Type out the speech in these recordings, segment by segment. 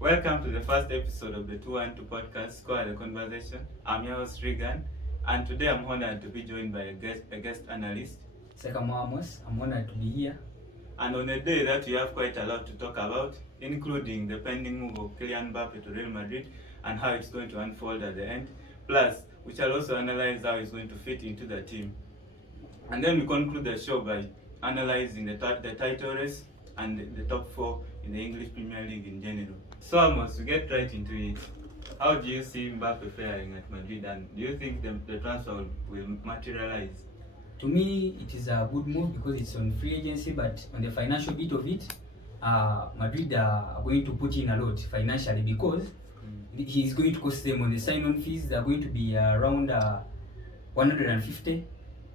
Welcome to the first episode of the 212 podcast, Square the Conversation. I'm your host, Regan, and today I'm honored to be joined by a guest analyst. Saga, I'm honored to be here. And on a day that we have quite a lot to talk about, including the pending move of Kylian Mbappe to Real Madrid and how it's going to unfold at the end. Plus, we shall also analyze how it's going to fit into the team. And then we conclude the show by analyzing the title race and the top four in the English Premier League in general. So Amos, to get right into it, how do you see Mbappe faring at Madrid, and do you think the transfer will materialize? To me, it is a good move because it's on free agency, but on the financial bit of it, Madrid are going to put in a lot financially because he's going to cost them on the sign-on fees. They're going to be around 150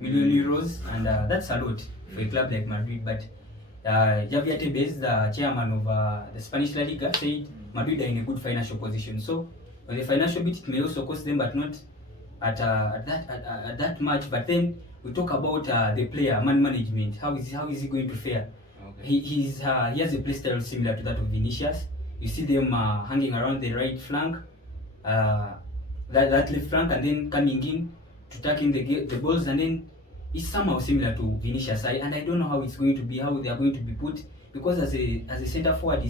million euros, and that's a lot for a club like Madrid. But Javier Tebas, the chairman of the Spanish La Liga, said Madrid are in a good financial position. So on the financial bit, it may also cost them, but not at that much. But then we talk about the player, man management. How is he going to fare? Okay. He has a play style similar to that of Vinicius. You see them hanging around the right flank, that left flank, and then coming in to tack in the balls, and then it's somehow similar to Vinicius. And I don't know how it's going to be, how they are going to be put, because as a centre forward,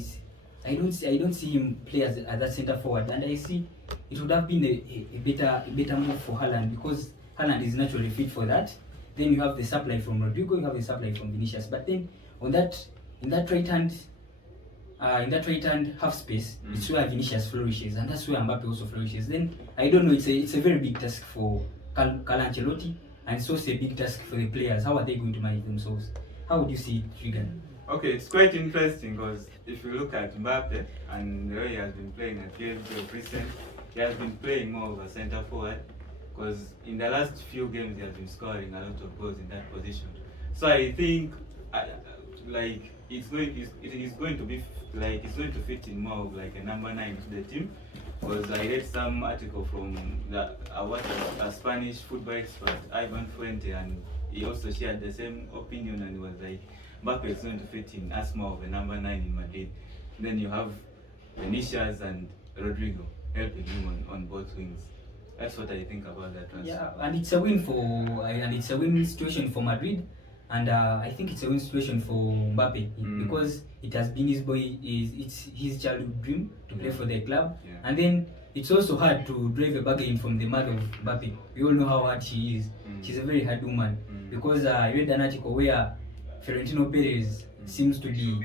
I don't see him play as that centre forward, and I see it would have been a better move for Haaland, because Haaland is naturally fit for that. Then you have the supply from Rodrigo, you have the supply from Vinicius, but then in that right hand half space, it's where Vinicius flourishes, and that's where Mbappe also flourishes. Then I don't know, it's a very big task for Carlo Ancelotti, and it's also a big task for the players. How are they going to manage themselves? How would you see it, Regan? Okay, it's quite interesting because if you look at Mbappe and the way he has been playing at PSG of recent, he has been playing more of a centre forward, because in the last few games he has been scoring a lot of goals in that position. So I think it's going to fit in more of like a number 9 to the team, because I read some article from a Spanish football expert, Ivan Fuente, and he also shared the same opinion, and he was like, Mbappe is going to fit in as more of a number 9 in Madrid. Then you have Vinicius and Rodrigo helping him on both wings. That's what I think about that transfer. Yeah, and it's a win situation for Madrid, and I think it's a win situation for Mbappe because it has been it's his childhood dream to play for the club, and then it's also hard to drive a bargain from the mother of Mbappe. We all know how hard she is. She's a very hard woman, because I read an article where Florentino Perez seems to be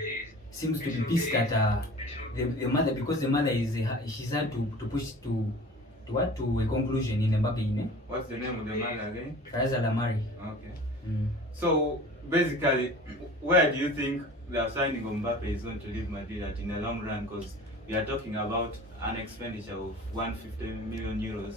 pissed at the mother, because the mother she's had to push to a conclusion in Mbappe. What's the name of the mother again? Faisal Amari. Okay. So basically, where do you think the signing of Mbappe is going to leave Madrid at in the long run? Because we are talking about an expenditure of 150 million euros.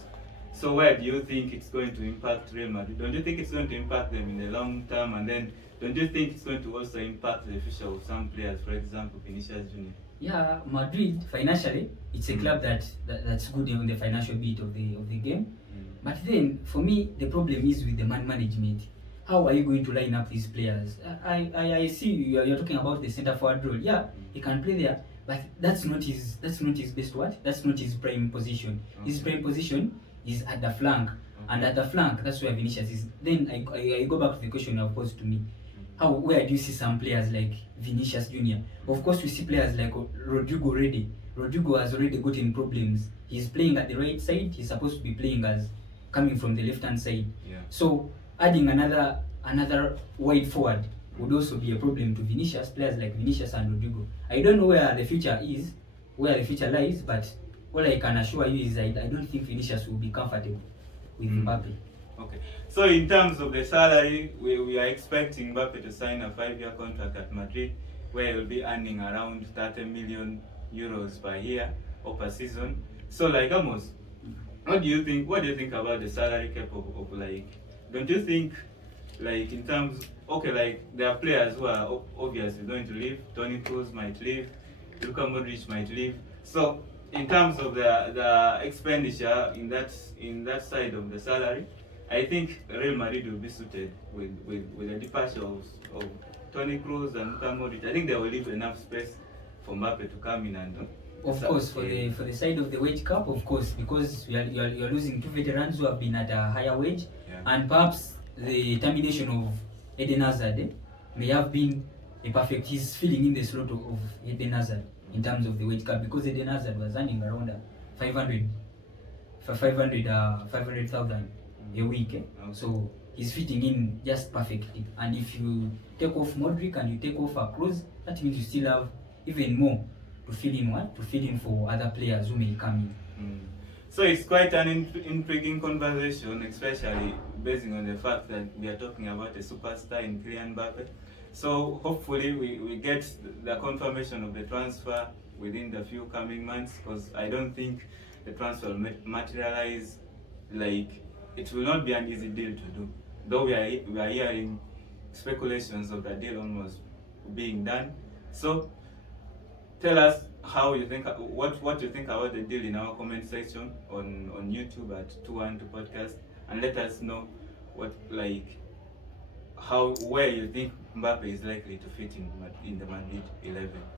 So where do you think it's going to impact Real Madrid? Don't you think it's going to impact them in the long term? And then don't you think it's going to also impact the future of some players, for example, Vinicius Jr.? Yeah, Madrid financially, it's a club that's good on the financial bit of the game. But then for me, the problem is with the man management. How are you going to line up these players? I see you're talking about the centre forward role. Yeah, he can play there, but that's not his best what? That's not his prime position. His prime position is at the flank, and at the flank, that's where Vinicius is. Then I go back to the question you have posed to me. Where do you see some players like Vinicius Jr.? Of course, we see players like Rodrigo already. Rodrigo has already gotten problems. He's playing at the right side. He's supposed to be playing as coming from the left-hand side. Yeah. So adding another wide forward would also be a problem to Vinicius, players like Vinicius and Rodrigo. I don't know where the future lies, but all I can assure you is I don't think Vinicius will be comfortable with Mbappe. Okay. So in terms of the salary, we are expecting Mbappe to sign a 5-year contract at Madrid, where he will be earning around 30 million euros per year or per season. So like Amos, what do you think about the salary cap of like, don't you think like in terms, okay, like there are players who are obviously going to leave. Toni Kroos might leave, Luka Modric might leave. So in terms of the expenditure in that side of the salary, I think Real Madrid will be suited with the departure of Toni Kroos and Luka Modric. I think they will leave enough space for Mbappe to come in and Of course, for the side of the wage cap, of course, because you are losing two veterans who have been at a higher wage, and perhaps the termination of Eden Hazard may have been a perfect. He's filling in the slot of Eden Hazard in terms of the wage cap, because Eden Hazard was earning around 500,000 a week. Okay. So he's fitting in just perfectly. And if you take off Modric and you take off a Kroos, that means you still have even more to fill in for other players who may come in. So it's quite an intriguing conversation, especially based on the fact that we are talking about a superstar in Kylian Mbappe. So hopefully we get the confirmation of the transfer within the few coming months, because I don't think the transfer will materialize. Like, it will not be an easy deal to do, though we are hearing speculations of the deal almost being done. So tell us how you think, what you think about the deal in our comment section on YouTube at 212 Podcast, and let us know where you think Mbappe is likely to fit in the Madrid 11.